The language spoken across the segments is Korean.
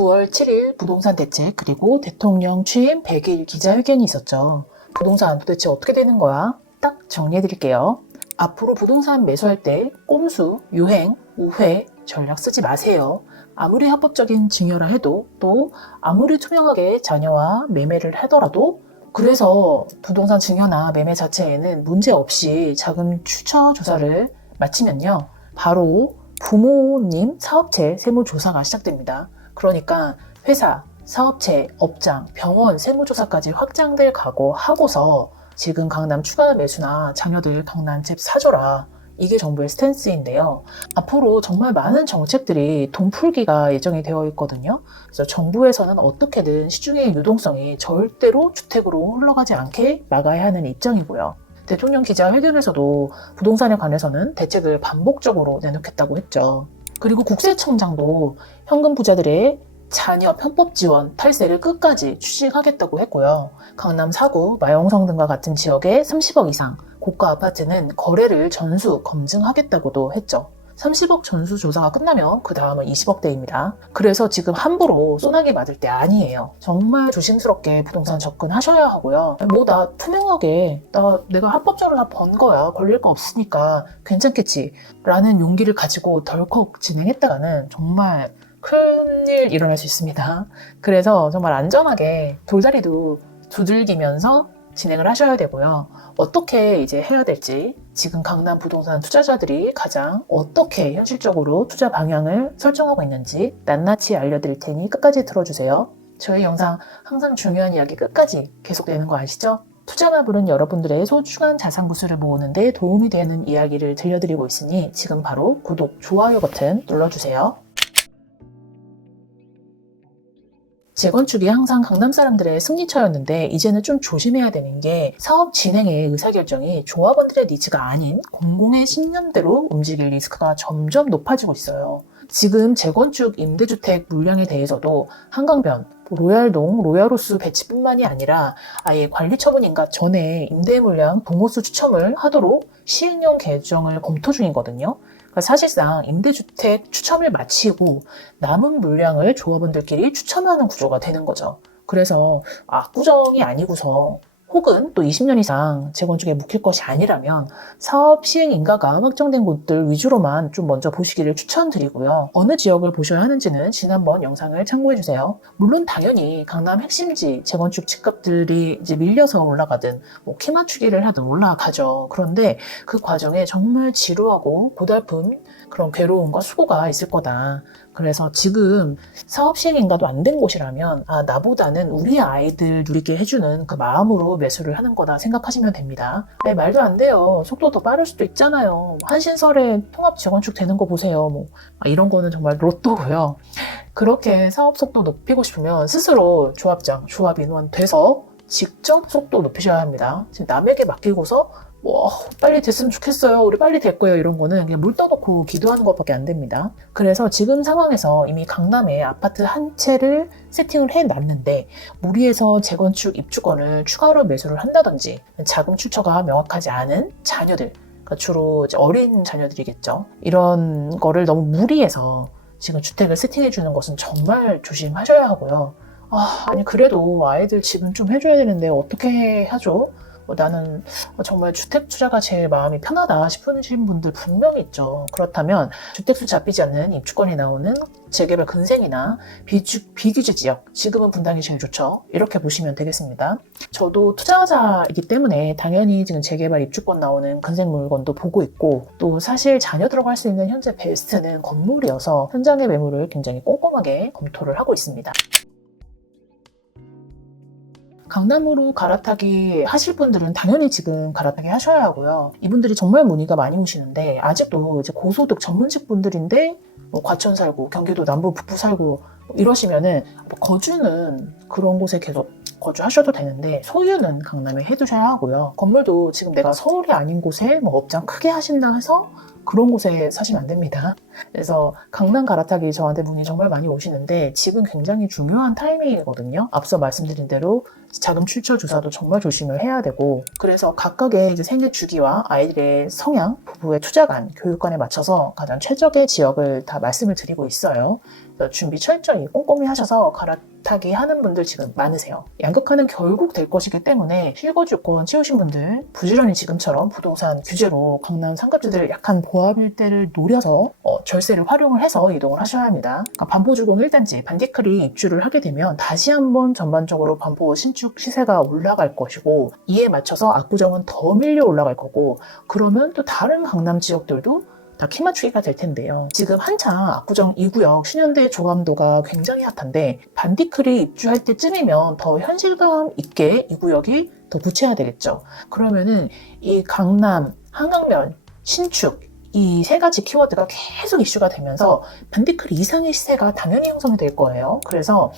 9월 7일 부동산 대책 그리고 대통령 취임 100일 기자회견이 있었죠. 부동산 도대체 어떻게 되는 거야? 딱 정리해드릴게요. 앞으로 부동산 매수할 때 꼼수, 유행, 우회, 전략 쓰지 마세요. 아무리 합법적인 증여라 해도 또 아무리 투명하게 잔여와 매매를 하더라도 그래서 부동산 증여나 매매 자체에는 문제 없이 자금 추처 조사를 마치면요. 바로 부모님 사업체 세무조사가 시작됩니다. 그러니까 회사, 사업체, 업장, 병원 세무조사까지 확장될 각오하고서 지금 강남 추가 매수나 자녀들 강남집 사줘라. 이게 정부의 스탠스인데요. 앞으로 정말 많은 정책들이 돈풀기가 예정이 되어 있거든요. 그래서 정부에서는 어떻게든 시중의 유동성이 절대로 주택으로 흘러가지 않게 막아야 하는 입장이고요. 대통령 기자회견에서도 부동산에 관해서는 대책을 반복적으로 내놓겠다고 했죠. 그리고 국세청장도 현금 부자들의 자녀 편법 지원 탈세를 끝까지 추진하겠다고 했고요. 강남 4구, 마영성 등과 같은 지역에 30억 이상 고가 아파트는 거래를 전수 검증하겠다고도 했죠. 30억 전수 조사가 끝나면 그 다음은 20억대입니다. 그래서 지금 함부로 소나기 맞을 때 아니에요. 정말 조심스럽게 부동산 접근하셔야 하고요. 뭐 나 투명하게 내가 합법적으로 다 번 거야. 걸릴 거 없으니까 괜찮겠지 라는 용기를 가지고 덜컥 진행했다가는 정말 큰일 일어날 수 있습니다. 그래서 정말 안전하게 돌다리도 두들기면서 진행을 하셔야 되고요. 어떻게 이제 해야 될지 지금 강남 부동산 투자자들이 가장 어떻게 현실적으로 투자 방향을 설정하고 있는지 낱낱이 알려드릴 테니 끝까지 들어주세요. 저희 영상 항상 중요한 이야기 끝까지 계속되는 거 아시죠? 투자마블은 여러분들의 소중한 자산 구수를 모으는 데 도움이 되는 이야기를 들려드리고 있으니 지금 바로 구독, 좋아요 버튼 눌러주세요. 재건축이 항상 강남 사람들의 승리처였는데 이제는 좀 조심해야 되는 게 사업 진행의 의사결정이 조합원들의 니즈가 아닌 공공의 신념대로 움직일 리스크가 점점 높아지고 있어요. 지금 재건축 임대주택 물량에 대해서도 한강변, 로얄동, 로얄호수 배치뿐만이 아니라 아예 관리처분인가 전에 임대 물량 동호수 추첨을 하도록 시행령 개정을 검토 중이거든요. 그러니까 사실상 임대주택 추첨을 마치고 남은 물량을 조합원들끼리 추첨하는 구조가 되는 거죠. 그래서 압구정이 아니고서 혹은 또 20년 이상 재건축에 묵힐 것이 아니라면 사업 시행 인가가 확정된 곳들 위주로만 좀 먼저 보시기를 추천드리고요. 어느 지역을 보셔야 하는지는 지난번 영상을 참고해주세요. 물론 당연히 강남 핵심지 재건축 집값들이 이제 밀려서 올라가든 키 맞추기를 하든 올라가죠. 그런데 그 과정에 정말 지루하고 고달픈 그런 괴로움과 수고가 있을 거다. 그래서 지금 사업 시행 인가도 안 된 곳이라면 나보다는 우리 아이들 누리게 해주는 그 마음으로 매수를 하는 거다 생각하시면 됩니다. 말도 안 돼요. 속도 더 빠를 수도 있잖아요. 한신설에 통합 재건축 되는 거 보세요. 이런 거는 정말 로또고요. 그렇게 사업 속도 높이고 싶으면 스스로 조합장, 조합 인원 돼서 직접 속도 높이셔야 합니다. 지금 남에게 맡기고서 빨리 됐으면 좋겠어요. 우리 빨리 될 거예요. 이런 거는 그냥 물 떠놓고 기도하는 것밖에 안 됩니다. 그래서 지금 상황에서 이미 강남에 아파트 한 채를 세팅을 해놨는데 무리해서 재건축 입주권을 추가로 매수를 한다든지 자금 출처가 명확하지 않은 자녀들, 그러니까 주로 이제 어린 자녀들이겠죠. 이런 거를 너무 무리해서 지금 주택을 세팅해 주는 것은 정말 조심하셔야 하고요. 아니 그래도 아이들 집은 좀 해줘야 되는데 어떻게 하죠? 나는 정말 주택 투자가 제일 마음이 편하다 싶으신 분들 분명히 있죠. 그렇다면 주택수 잡히지 않는 입주권이 나오는 재개발 근생이나 비규제 지역, 지금은 분당이 제일 좋죠. 이렇게 보시면 되겠습니다. 저도 투자자이기 때문에 당연히 지금 재개발 입주권 나오는 근생 물건도 보고 있고 또 사실 자녀 들어갈 수 있는 현재 베스트는 건물이어서 현장의 매물을 굉장히 꼼꼼하게 검토를 하고 있습니다. 강남으로 갈아타기 하실 분들은 당연히 지금 갈아타기 하셔야 하고요. 이분들이 정말 문의가 많이 오시는데 아직도 이제 고소득 전문직 분들인데 과천 살고 경기도 남부 북부 살고 이러시면은 거주는 그런 곳에 계속 거주하셔도 되는데 소유는 강남에 해두셔야 하고요. 건물도 지금 내가 서울이 아닌 곳에 업장 크게 하신다 해서 그런 곳에 사시면 안 됩니다. 그래서 강남 갈아타기 저한테 문의 정말 많이 오시는데 지금 굉장히 중요한 타이밍이거든요. 앞서 말씀드린 대로 자금 출처 조사도 정말 조심을 해야 되고 그래서 각각의 이제 생애 주기와 아이들의 성향, 부부의 투자관, 교육관에 맞춰서 가장 최적의 지역을 다 말씀을 드리고 있어요. 준비 철저히 꼼꼼히 하셔서 갈아타기 하는 분들 지금 많으세요. 양극화는 결국 될 것이기 때문에 실거주권 채우신 분들 부지런히 지금처럼 부동산 규제로 강남 상급지들 약한 보합일대를 노려서 절세를 활용을 해서 이동을 하셔야 합니다. 그러니까 반포주공 1단지 반디크리 입주를 하게 되면 다시 한번 전반적으로 반포 신축 시세가 올라갈 것이고, 이에 맞춰서 압구정은 더 밀려 올라갈 거고, 그러면 또 다른 강남 지역들도 다 키맞추기가 될 텐데요. 지금 한창 압구정 2구역 신현대 조감도가 굉장히 핫한데, 반디크리 입주할 때쯤이면 더 현실감 있게 이 구역이 더 구체화 되겠죠. 그러면은 이 강남, 한강면, 신축 이 세 가지 키워드가 계속 이슈가 되면서 반디클 이상의 시세가 당연히 형성이 될 거예요. 그래서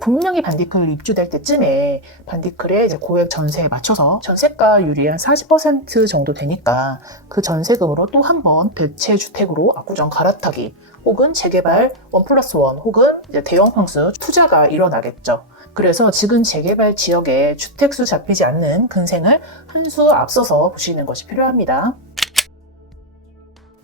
분명히 반디클 입주될 때쯤에 반디클의 이제 고액 전세에 맞춰서 전세가율이 한 40% 정도 되니까 그 전세금으로 또 한 번 대체 주택으로 압구정 갈아타기 혹은 재개발 1+1 혹은 이제 대형 평수 투자가 일어나겠죠. 그래서 지금 재개발 지역에 주택수 잡히지 않는 근생을 한 수 앞서서 보시는 것이 필요합니다.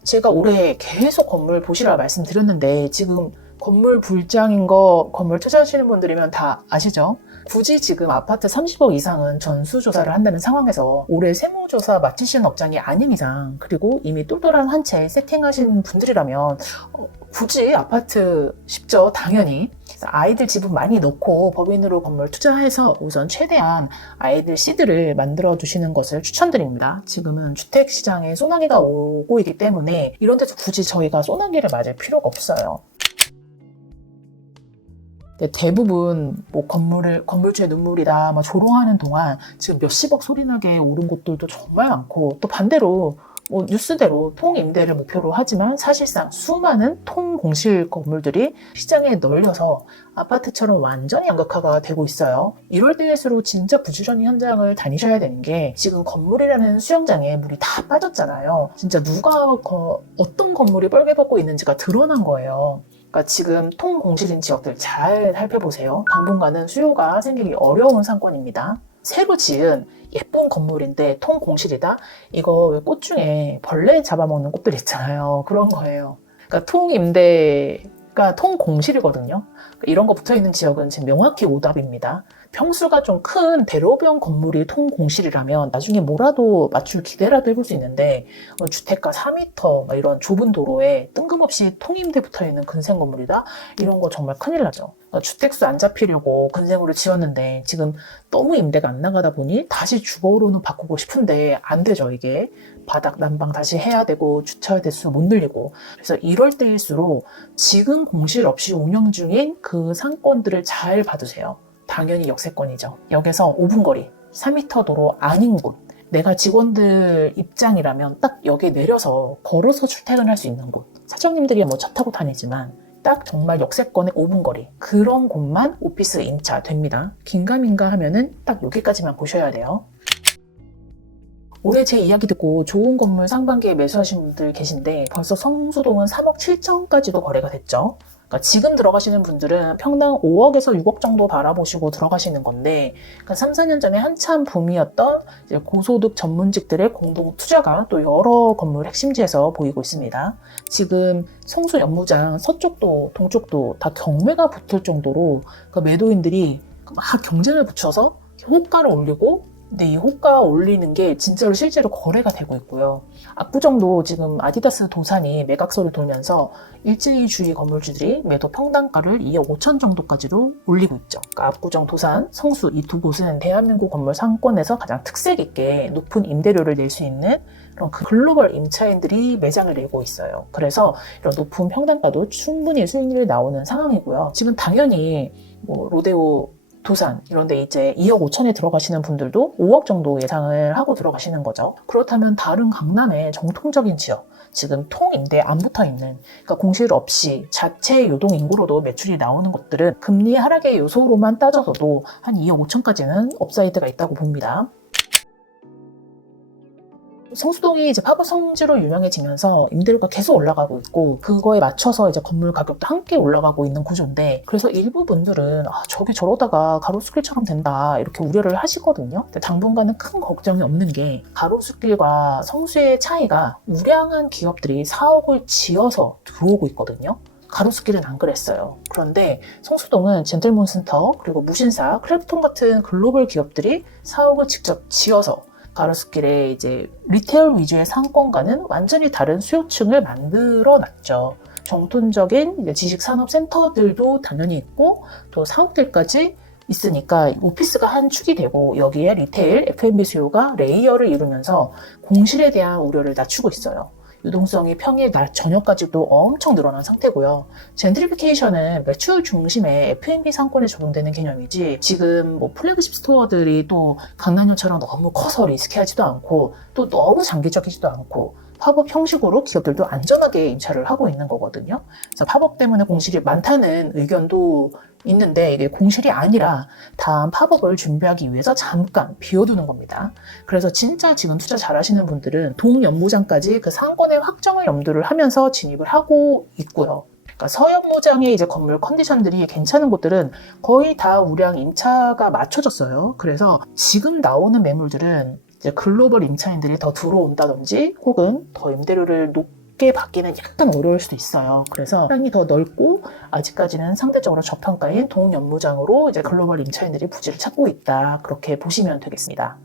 제가 올해 계속 건물 보시라 말씀드렸는데 지금 건물 불장인 거 건물 투자하시는 분들이면 다 아시죠? 굳이 지금 아파트 30억 이상은 전수조사를 한다는 상황에서 올해 세무조사 마치시는 업장이 아닌 이상, 그리고 이미 똘똘한 한 채 세팅하신 분들이라면 굳이 아파트 쉽죠, 당연히. 아이들 지분 많이 넣고 법인으로 건물 투자해서 우선 최대한 아이들 시드를 만들어 두시는 것을 추천드립니다. 지금은 주택시장에 소나기가 오고 있기 때문에 이런 데서 굳이 저희가 소나기를 맞을 필요가 없어요. 대부분 뭐 건물주의 눈물이다 조롱하는 동안 지금 몇십억 소리나게 오른 곳들도 정말 많고, 또 반대로 뉴스대로 통임대를 목표로 하지만 사실상 수많은 통공실 건물들이 시장에 널려서 아파트처럼 완전히 양극화가 되고 있어요. 이럴 때일수록 진짜 부지런히 현장을 다니셔야 되는 게, 지금 건물이라는 수영장에 물이 다 빠졌잖아요. 진짜 누가 어떤 건물이 뻘개 벗고 있는지가 드러난 거예요. 그러니까 지금 통공실인 지역들 잘 살펴보세요. 당분간은 수요가 생기기 어려운 상권입니다. 새로 지은 예쁜 건물인데 통공실이다? 이거 왜 꽃 중에 벌레 잡아먹는 꽃들 있잖아요. 그런 거예요. 그러니까 통임대가 통공실이거든요. 이런 거 붙어있는 지역은 지금 명확히 오답입니다. 평수가 좀 큰 대로변 건물이 통공실이라면 나중에 뭐라도 맞출 기대라도 해볼 수 있는데, 주택가 4m 이런 좁은 도로에 뜬금없이 통임대 붙어있는 근생 건물이다? 이런 거 정말 큰일 나죠. 주택수 안 잡히려고 근생으로 지었는데 지금 너무 임대가 안 나가다 보니 다시 주거로는 바꾸고 싶은데 안 되죠. 이게 바닥 난방 다시 해야 되고 주차 대수 못 늘리고. 그래서 이럴 때일수록 지금 공실 없이 운영 중인 그 상권들을 잘 봐두세요. 당연히 역세권이죠. 역에서 5분 거리, 3m 도로 아닌 곳, 내가 직원들 입장이라면 딱 역에 내려서 걸어서 출퇴근할 수 있는 곳. 사장님들이 차 타고 다니지만 딱 정말 역세권의 5분 거리, 그런 곳만 오피스 임차 됩니다. 긴가민가 하면은 딱 여기까지만 보셔야 돼요. 올해 제 이야기 듣고 좋은 건물 상반기에 매수하신 분들 계신데 벌써 성수동은 3억 7천까지도 거래가 됐죠. 그러니까 지금 들어가시는 분들은 평당 5억에서 6억 정도 바라보시고 들어가시는 건데, 그러니까 3, 4년 전에 한참 붐이었던 이제 고소득 전문직들의 공동 투자가 또 여러 건물 핵심지에서 보이고 있습니다. 지금 성수 연무장 서쪽도 동쪽도 다 경매가 붙을 정도로 그러니까 매도인들이 막 경쟁을 붙여서 호가를 올리고, 근데 이 호가 올리는 게 진짜로 실제로 거래가 되고 있고요. 압구정도 지금 아디다스 도산이 매각서를 돌면서 일제주의 건물주들이 매도 평당가를 2억 5천 정도까지도 올리고 있죠. 그러니까 압구정, 도산, 성수 이 두 곳은 대한민국 건물 상권에서 가장 특색 있게 높은 임대료를 낼 수 있는 그런 글로벌 임차인들이 매장을 내고 있어요. 그래서 이런 높은 평당가도 충분히 수익률이 나오는 상황이고요. 지금 당연히 로데오, 도산 이런 데 이제 2억 5천에 들어가시는 분들도 5억 정도 예상을 하고 들어가시는 거죠. 그렇다면 다른 강남의 정통적인 지역, 지금 통임대 안 붙어있는, 그러니까 공실 없이 자체 유동 인구로도 매출이 나오는 것들은 금리 하락의 요소로만 따져서도 한 2억 5천까지는 업사이드가 있다고 봅니다. 성수동이 이제 팝업 성지로 유명해지면서 임대료가 계속 올라가고 있고, 그거에 맞춰서 이제 건물 가격도 함께 올라가고 있는 구조인데, 그래서 일부 분들은 저게 저러다가 가로수길처럼 된다 이렇게 우려를 하시거든요. 근데 당분간은 큰 걱정이 없는 게, 가로수길과 성수의 차이가 우량한 기업들이 사옥을 지어서 들어오고 있거든요. 가로수길은 안 그랬어요. 그런데 성수동은 젠틀몬센터 그리고 무신사, 크래프톤 같은 글로벌 기업들이 사옥을 직접 지어서 가로수길에 이제 리테일 위주의 상권과는 완전히 다른 수요층을 만들어 놨죠. 정통적인 지식산업센터들도 당연히 있고 또 사옥들까지 있으니까 오피스가 한 축이 되고 여기에 리테일, F&B 수요가 레이어를 이루면서 공실에 대한 우려를 낮추고 있어요. 유동성이 평일 낮 저녁까지도 엄청 늘어난 상태고요. 젠트리피케이션은 매출 중심의 F&B 상권에 적용되는 개념이지 지금 뭐 플래그십 스토어들이 또 강남역처럼 너무 커서 리스키하지도 않고 또 너무 장기적이지도 않고 팝업 형식으로 기업들도 안전하게 임차를 하고 있는 거거든요. 그래서 팝업 때문에 공실이 많다는 의견도 있는데 이게 공실이 아니라 다음 팝업을 준비하기 위해서 잠깐 비워두는 겁니다. 그래서 진짜 지금 투자 잘하시는 분들은 동연무장까지 그 상권의 확정을 염두를 하면서 진입을 하고 있고요. 그러니까 서연무장의 이제 건물 컨디션들이 괜찮은 곳들은 거의 다 우량 임차가 맞춰졌어요. 그래서 지금 나오는 매물들은 이제 글로벌 임차인들이 더 들어온다든지 혹은 더 임대료를 높게 받기는 약간 어려울 수도 있어요. 그래서 땅이 더 넓고 아직까지는 상대적으로 저평가인 동연무장으로 이제 글로벌 임차인들이 부지를 찾고 있다. 그렇게 보시면 되겠습니다.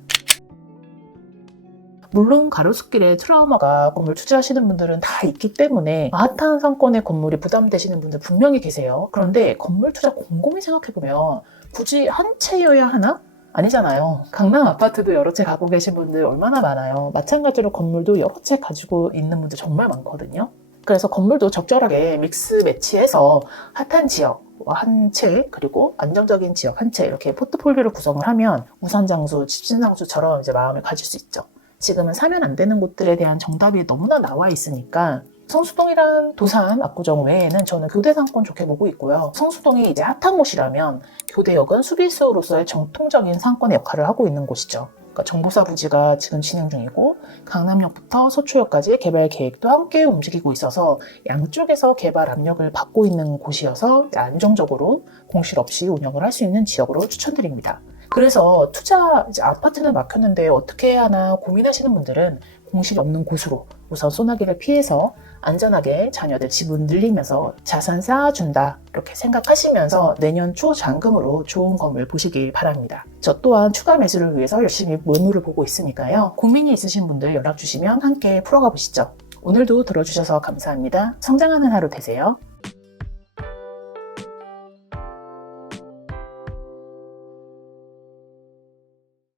물론 가로수길에 트라우마가 건물 투자하시는 분들은 다 있기 때문에 핫한 상권의 건물이 부담되시는 분들 분명히 계세요. 그런데 건물 투자 곰곰이 생각해보면 굳이 한 채여야 하나? 아니잖아요. 강남 아파트도 여러 채 갖고 계신 분들 얼마나 많아요. 마찬가지로 건물도 여러 채 가지고 있는 분들 정말 많거든요. 그래서 건물도 적절하게 믹스 매치해서 핫한 지역 한 채 그리고 안정적인 지역 한 채 이렇게 포트폴리오를 구성을 하면 우산장수, 집신상수처럼 이제 마음을 가질 수 있죠. 지금은 사면 안 되는 곳들에 대한 정답이 너무나 나와 있으니까 성수동이랑 도산, 압구정 외에는 저는 교대 상권 좋게 보고 있고요. 성수동이 이제 핫한 곳이라면 교대역은 수비수로서의 정통적인 상권의 역할을 하고 있는 곳이죠. 그러니까 정보사 부지가 지금 진행 중이고 강남역부터 서초역까지 개발 계획도 함께 움직이고 있어서 양쪽에서 개발 압력을 받고 있는 곳이어서 안정적으로 공실 없이 운영을 할 수 있는 지역으로 추천드립니다. 그래서 투자 아파트는 막혔는데 어떻게 해야 하나 고민하시는 분들은 공실이 없는 곳으로 우선 소나기를 피해서 안전하게 자녀들 지분 늘리면서 자산 쌓아준다 이렇게 생각하시면서 내년 초잔금으로 좋은 건물 보시길 바랍니다. 저 또한 추가 매수를 위해서 열심히 매물을 보고 있으니까요. 고민이 있으신 분들 연락 주시면 함께 풀어가 보시죠. 오늘도 들어주셔서 감사합니다. 성장하는 하루 되세요.